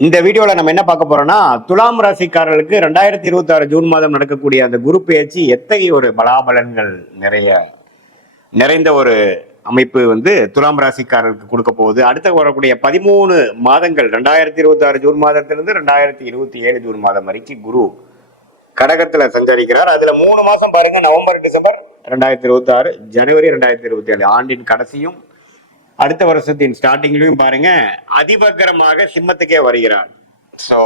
இந்த வீடியோல நம்ம என்ன பார்க்க போறோம்னா, துலாம் ராசிக்காரர்களுக்கு 2026 ஜூன் மாதம் நடக்கக்கூடிய அந்த குரு பெயர்ச்சி எத்தகைய ஒரு பலாபலன்கள் நிறைந்த ஒரு அமைப்பு துலாம் ராசிக்காரர்களுக்கு கொடுக்க போகுது. அடுத்து வரக்கூடிய 13 மாதங்கள் 2026 ஜூன் மாதத்திலிருந்து 2027 ஜூன் மாதம் வரைக்கும் குரு கடகத்துல சஞ்சரிக்கிறார். அதுல 3 மாசம் பாருங்க, நவம்பர் டிசம்பர் 2026, ஜனவரி 2027, ஆண்டின் கடைசியும் அடுத்த வருஷத்தின் ஸ்டார்டிங்லயும் பாருங்க அதிபகரமாக சிம்மத்துக்கே வருகிறார். சோ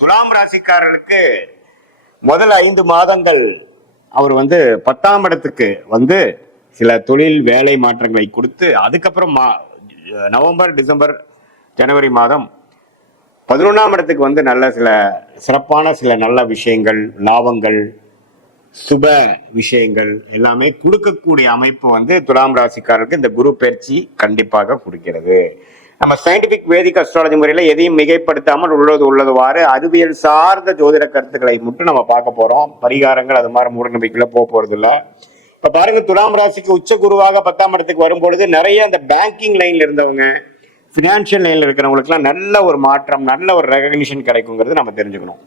துலாம் ராசிக்காரர்களுக்கு முதல் 5 மாதங்கள் அவர் 10ஆம் இடத்துக்கு சில தொழில் வேலை மாற்றங்களை கொடுத்து, அதுக்கப்புறம் நவம்பர் டிசம்பர் ஜனவரி மாதம் 11ஆம் இடத்துக்கு நல்ல சில சிறப்பான சில நல்ல விஷயங்கள், லாபங்கள், சுப விஷயங்கள் எல்லாமே கொடுக்கக்கூடிய அமைப்பு துலாம் ராசிக்காரருக்கு இந்த குரு பயிற்சி கண்டிப்பாக கொடுக்கிறது. நம்ம சயின்டிபிக் வேதிக் அஸ்ட்ராலஜி முறையில எதையும் மிகைப்படுத்தாமல் உள்ளதுவாறு அறிவியல் சார்ந்த ஜோதிட கருத்துக்களை மட்டும் நம்ம பார்க்க போறோம். பரிகாரங்கள் அது மாதிரி மூட நம்பிக்கையில போறது இல்ல. இப்ப பாருங்க, துலாம் ராசிக்கு உச்ச குருவாக 10ஆம் இடத்துக்கு வரும்பொழுது நிறைய அந்த பேங்கிங் லைன்ல இருந்தவங்க, பினான்சியல் லைன்ல இருக்கிறவங்களுக்கு எல்லாம் நல்ல ஒரு மாற்றம், நல்ல ஒரு ரெகக்னிஷன் கிடைக்குங்கிறது நம்ம தெரிஞ்சுக்கணும்.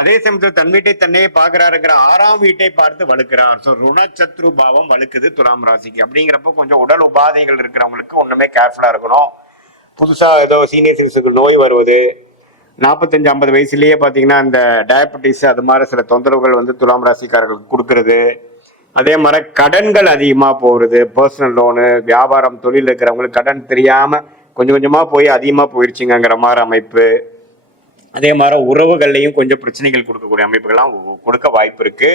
அதே சமயத்தில் தன் வீட்டை தன்னையே பாக்குறாருங்கிற 6ஆம் வீட்டை பார்த்து வலுக்கிறார். ருணச்சத்ரு பாவம் வலுக்குது துலாம் ராசிக்கு. அப்படிங்கிறப்ப கொஞ்சம் உடல் உபாதைகள் இருக்கிறவங்களுக்கு ஒண்ணுமே கேர்ஃபுல்லா இருக்கணும். புதுசா ஏதோ சீனியர் சிட்டிசனுக்கு நோய் வருவது, 45-50 வயசுலயே பாத்தீங்கன்னா இந்த டயபெட்டிஸ் அது மாதிரி சில தொந்தரவுகள் துலாம் ராசிக்காரர்களுக்கு கொடுக்கறது. அதே மாதிரி கடன்கள் அதிகமா போறது, பர்சனல் லோனு, வியாபாரம், தொழில் இருக்கிறவங்களுக்கு கடன் தெரியாம கொஞ்சம் கொஞ்சமா போய் அதிகமா போயிருச்சுங்கிற மாதிரி அமைப்பு. அதே மாதிரி உறவுகள்லையும் கொஞ்சம் பிரச்சனைகள் கொடுக்கக்கூடிய அமைப்புகள்லாம் கொடுக்க வாய்ப்பு இருக்கு.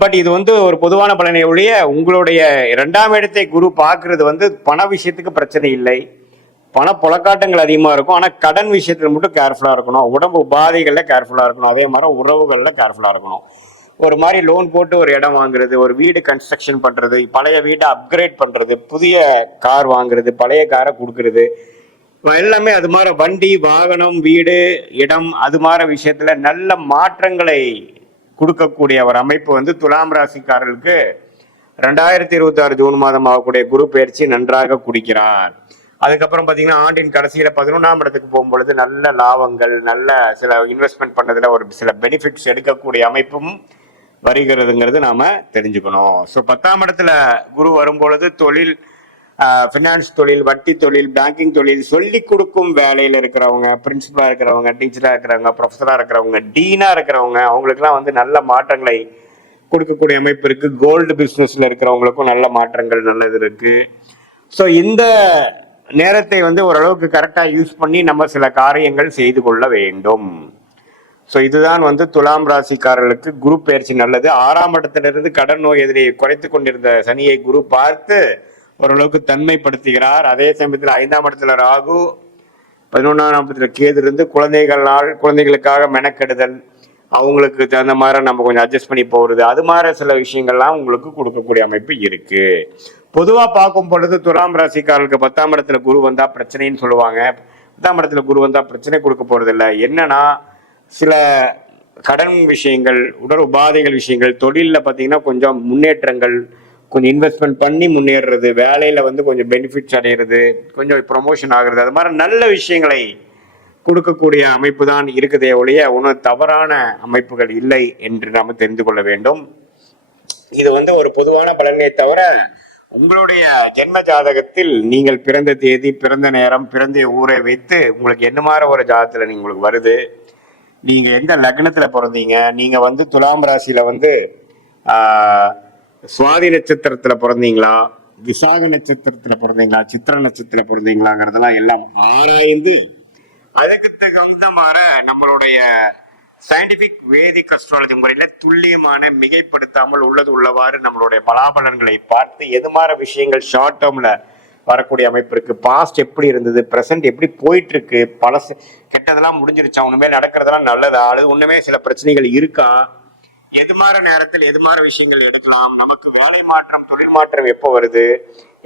பட் இது ஒரு பொதுவான பலனை ஒழிய, உங்களுடைய 2ஆம் இடத்தை குரு பார்க்கறது பண விஷயத்துக்கு பிரச்சனை இல்லை. பண புழக்காட்டங்கள் அதிகமா இருக்கும். ஆனா கடன் விஷயத்துல மட்டும் கேர்ஃபுல்லா இருக்கணும். உடம்பு உபாதைகள்ல கேர்ஃபுல்லா இருக்கணும். அதே மாதிரி உறவுகள்ல கேர்ஃபுல்லா இருக்கணும். ஒரு மாதிரி லோன் போட்டு ஒரு இடம் வாங்குறது, ஒரு வீடு கன்ஸ்ட்ரக்ஷன் பண்றது, பழைய வீட்டை அப்கிரேட் பண்றது, புதிய கார் வாங்குறது, பழைய காரை கொடுக்கறது, எல்லாமே அது மாதிரி வண்டி, வாகனம், வீடு, இடம் அது மாதிரி விஷயத்துல நல்ல மாற்றங்களை கொடுக்கக்கூடிய ஒரு அமைப்பு துலாம் ராசிக்காரர்களுக்கு 2026 ஜூன் மாதம் ஆகக்கூடிய குரு பயிற்சி நன்றாக குடிக்கிறார். அதுக்கப்புறம் பாத்தீங்கன்னா ஆண்டின் கடைசியில 11ஆம் இடத்துக்கு போகும்பொழுது நல்ல லாபங்கள், நல்ல சில இன்வெஸ்ட்மெண்ட் பண்ணதுல ஒரு சில பெனிஃபிட்ஸ் எடுக்கக்கூடிய அமைப்பும் வருகிறதுங்கிறது நாம தெரிஞ்சுக்கணும். ஸோ 10ஆம் இடத்துல குரு வரும்பொழுது தொழில், ஃபினான்ஸ் தொழில், வட்டி தொழில், பேங்கிங் தொழில், சொல்லி கொடுக்கும் வேலையில இருக்கிறவங்க, பிரின்சிபலா இருக்கிறவங்க, டீச்சரா இருக்கிறவங்க, ப்ரொஃபஸரா இருக்கிறவங்க, டீனா இருக்கிறவங்க, அவங்களுக்குலாம் நல்ல மாற்றங்களை கொடுக்கக்கூடிய அமைப்பு இருக்கு. கோல்டு பிசினஸ்ல இருக்கிறவங்களுக்கும் நல்ல மாற்றங்கள் நல்லது இருக்கு. ஸோ இந்த நேரத்தை ஓரளவுக்கு கரெக்டா யூஸ் பண்ணி நம்ம சில காரியங்கள் செய்து கொள்ள வேண்டும். ஸோ இதுதான் துலாம் ராசிக்காரர்களுக்கு குரு பயிற்சி நல்லது. 6ஆம் இடத்திலிருந்து கடன் நோய் எதிரை குறைத்து கொண்டிருந்த சனியை குரு பார்த்து ஓரளவுக்கு தன்மைப்படுத்துகிறார். அதே சமயத்தில் 5ஆம் இடத்துல ராகு, 11ஆம் இடத்துல கேது இருந்து குழந்தைகளுக்காக மெனக்கெடுதல், அவங்களுக்கு தகுந்த மாதிரி நம்ம கொஞ்சம் அட்ஜஸ்ட் பண்ணி போறது, அது மாதிரி சில விஷயங்கள்லாம் உங்களுக்கு கொடுக்கக்கூடிய அமைப்பு இருக்கு. பொதுவா பார்க்கும் பொழுது துலாம் ராசிக்காரர்களுக்கு 10ஆம் இடத்துல குரு வந்தா பிரச்சனைன்னு சொல்லுவாங்க. 10ஆம் இடத்துல குரு வந்தா பிரச்சனை கொடுக்க போறது இல்லை. என்னன்னா சில கடன் விஷயங்கள், உடல் உபாதைகள் விஷயங்கள், தொழில பாத்தீங்கன்னா கொஞ்சம் முன்னேற்றங்கள், கொஞ்சம் இன்வெஸ்ட்மெண்ட் பண்ணி முன்னேறது, வேலையில கொஞ்சம் பெனிஃபிட்ஸ் அடைகிறது, கொஞ்சம் ப்ரொமோஷன் ஆகுறது, அது மாதிரி நல்ல விஷயங்களை கொடுக்கக்கூடிய அமைப்பு தான் இருக்குதே ஒழிய ஒன்றும் தவறான அமைப்புகள் இல்லை என்று நாம தெரிந்து கொள்ள வேண்டும். இது ஒரு பொதுவான பலனை தவிர, உங்களுடைய ஜென்ம ஜாதகத்தில் நீங்கள் பிறந்த தேதி, பிறந்த நேரம், பிறந்த ஊரை வைத்து உங்களுக்கு என்ன மாதிரி ஒரு ஜாதகத்துல உங்களுக்கு வருது, நீங்க எந்த லக்னத்துல பிறந்தீங்க, நீங்க துலாம் ராசியில சுவாதி நட்சத்திரத்துல பிறந்தீங்களா, விசாக நட்சத்திரத்துல பிறந்தீங்களா, சித்திர நட்சத்திரத்துல பிறந்தீங்களாங்கிறதெல்லாம் எல்லாம் ஆராய்ந்து அதுக்கு தகுந்த மாதிரி நம்மளுடைய சயின்டிபிக் வேதிக் அஸ்ட்ராலஜி முறையில துல்லியமான, மிகைப்படுத்தாமல் உள்ளவாறு நம்மளுடைய பலாபலன்களை பார்த்து எது மாதிரி விஷயங்கள் ஷார்ட் டேர்ம்ல வரக்கூடிய அமைப்பு இருக்கு, பாஸ்ட் எப்படி இருந்தது, பிரசன்ட் எப்படி போயிட்டு இருக்கு, பழசு கெட்டதெல்லாம் முடிஞ்சிருச்சா, ஒண்ணுமே நடக்கிறதெல்லாம் நல்லதா, அது ஒண்ணுமே சில பிரச்சனைகள் இருக்கா, எது மாதிரி நேரத்தில் எது மாதிரி விஷயங்கள் எடுக்கலாம், நமக்கு வேலை மாற்றம், தொழில் மாற்றம் எப்போ வருது,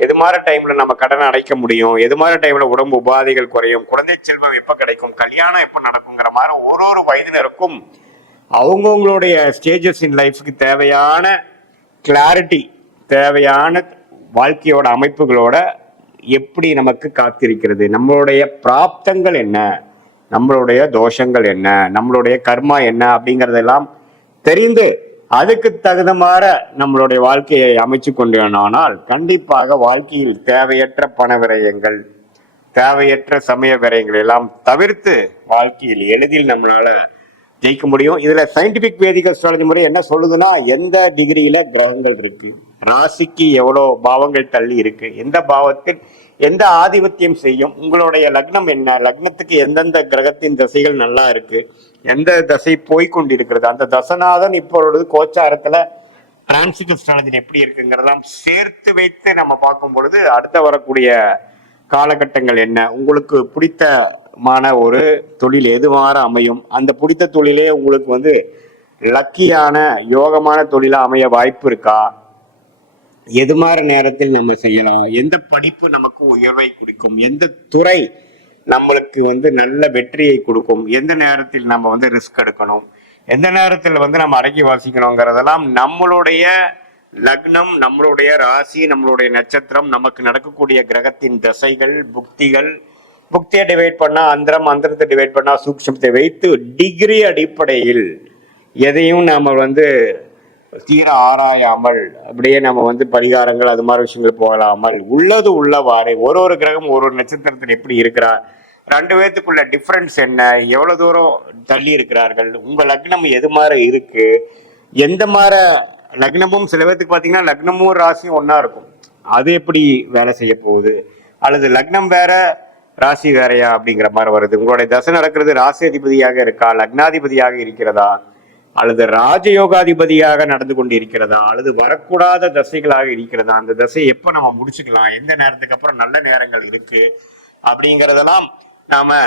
எது மாதிரி டைம்ல நம்ம கடனை அடைக்க முடியும், எது மாதிரி டைம்ல உடம்பு உபாதைகள் குறையும், குழந்தை செல்வம் எப்ப கிடைக்கும், கல்யாணம் எப்ப நடக்குங்கிற மாதிரி ஒரு வயதினருக்கும் அவங்கவுங்களுடைய ஸ்டேஜஸ் இன் லைஃப்க்கு தேவையான கிளாரிட்டி, தேவையான வாழ்க்கையோட அமைப்புகளோட எப்படி நமக்கு காத்திருக்கிறது, நம்மளுடைய பிராப்தங்கள் என்ன, நம்மளுடைய தோஷங்கள் என்ன, நம்மளுடைய கர்மா என்ன அப்படிங்கறதெல்லாம் தெரிந்து அதுக்கு தகுந்தமாற நம்மளுடைய வாழ்க்கையை அமைச்சு கொண்டோமானால் கண்டிப்பாக வாழ்க்கையில் தேவையற்ற பண விரயங்கள், தேவையற்ற சமய விரயங்கள் எல்லாம் தவிர்த்து வாழ்க்கையில் எளிதில் நம்மளால ஜெயிக்க முடியும். இதுல சயின்டிபிக் வேதிக் அஸ்ட்ராலஜி முறை என்ன சொல்லுதுன்னா, எந்த டிகிரியில கிரகங்கள் இருக்கு, ராசிக்கு எவ்வளவு பாவங்கள் தள்ளி இருக்கு, எந்த பாவத்தில் எந்த ஆதிபத்தியம் செய்யும், உங்களுடைய லக்னம் என்ன, லக்னத்துக்கு எந்தெந்த கிரகத்தின் தசைகள் நல்லா இருக்கு, எந்த தசை போய்கொண்டிருக்கிறது, அந்த தசநாதன் இப்பொழுது கோச்சாரத்துல டிரான்சிட் அஸ்ட்ராலஜி எப்படி இருக்குங்கிறதெல்லாம் சேர்த்து வைத்து நம்ம பார்க்கும் பொழுது அடுத்த வரக்கூடிய காலகட்டங்கள் என்ன, உங்களுக்கு பிடித்தமான ஒரு தொழில் எதுவாறு அமையும், அந்த பிடித்த தொழிலே உங்களுக்கு லக்கியான யோகமான தொழிலா அமைய வாய்ப்பு இருக்கா, எது மாதிரி நேரத்தில் நம்ம செய்யலாம், எந்த படிப்பு நமக்கு உயர்வை கொடுக்கும், எந்த துறை நம்மளுக்கு நல்ல வெற்றியை கொடுக்கும், எந்த நேரத்தில் நம்ம ரிஸ்க் எடுக்கணும், எந்த நேரத்தில் நம்ம அடக்கி வாசிக்கணுங்கிறதெல்லாம் நம்மளுடைய லக்னம், நம்மளுடைய ராசி, நம்மளுடைய நட்சத்திரம், நமக்கு நடக்கக்கூடிய கிரகத்தின் தசைகள், புக்திகள், புக்தியை டிவைட் பண்ணா அந்தரம், அந்தரத்தை டிவைட் பண்ணா சூக்ஷ்மத்தை வைத்து டிகிரி அடிப்படையில் எதையும் நாம தீர ஆராயாமல் அப்படியே நம்ம பரிகாரங்கள் அது மாதிரி விஷயங்கள் போகலாமல் உள்ளது உள்ளவாறு ஒரு கிரகம் ஒரு நட்சத்திரத்தில் எப்படி இருக்கிறார், ரெண்டு பேத்துக்குள்ள டிஃபரன்ஸ் என்ன, எவ்வளவு தூரம் தள்ளி இருக்கிறார்கள், உங்க லக்னம் எது மாதிரி இருக்கு, எந்த மாதிரி லக்னமும் சில பேத்துக்கு பாத்தீங்கன்னா லக்னமும் ராசியும் ஒன்னா இருக்கும், அது எப்படி வேலை செய்ய போகுது, அல்லது லக்னம் வேற ராசி வேறையா அப்படிங்கிற மாதிரி வருது, உங்களுடைய தசை நடக்கிறது ராசி அதிபதியாக இருக்கா, லக்னாதிபதியாக இருக்கிறதா, அல்லது ராஜயோகாதிபதியாக நடந்து கொண்டு இருக்கிறதா, அல்லது வரக்கூடாத தசைகளாக இருக்கிறதா, அந்த தசை எப்ப நம்ம முடிச்சுக்கலாம், எந்த நேரத்துக்கு அப்புறம் நல்ல நேரங்கள் இருக்கு அப்படிங்கறதெல்லாம் நாம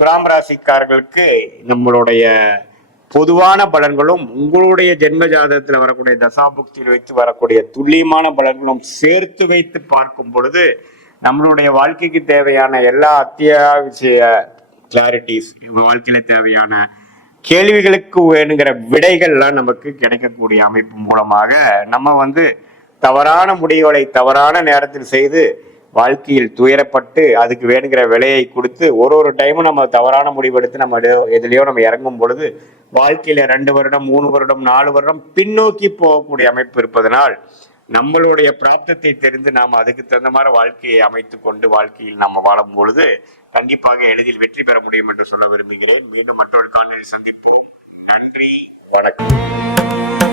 துலாம் ராசிக்காரர்களுக்கு நம்மளுடைய பொதுவான பலன்களும் உங்களுடைய ஜென்ம ஜாதகத்துல வரக்கூடிய தசாபுக்தியில் வைத்து வரக்கூடிய துல்லியமான பலன்களும் சேர்த்து வைத்து பார்க்கும் பொழுது நம்மளுடைய வாழ்க்கைக்கு தேவையான எல்லா அத்தியாவசிய கிளாரிட்டிஸ், வாழ்க்கையில தேவையான கேள்விகளுக்கு வேணுங்கிற விடைகள்லாம் நமக்கு கிடைக்கக்கூடிய அமைப்பு மூலமாக நம்ம தவறான முடிவுகளை தவறான நேரத்தில் செய்து வாழ்க்கையில் துயரப்பட்டு அதுக்கு வேணுங்கிற விலையை கொடுத்து ஒரு டைமும் நம்ம தவறான முடிவெடுத்து நம்ம எதுலையோ நம்ம இறங்கும் பொழுது வாழ்க்கையில 2 வருடம் 3 வருடம் 4 வருடம் பின்னோக்கி போகக்கூடிய அமைப்பு இருப்பதனால் நம்மளுடைய பிராப்தத்தை தெரிந்து நாம் அதுக்கு தகுந்த மாதிரி வாழ்க்கையை அமைத்து கொண்டு வாழ்க்கையில் நம்ம வாழும் பொழுது கண்டிப்பாக எளிதில் வெற்றி பெற முடியும் என்று சொல்ல விரும்புகிறேன். மீண்டும் மற்றொரு காணொலியில் சந்திப்போம். நன்றி, வணக்கம்.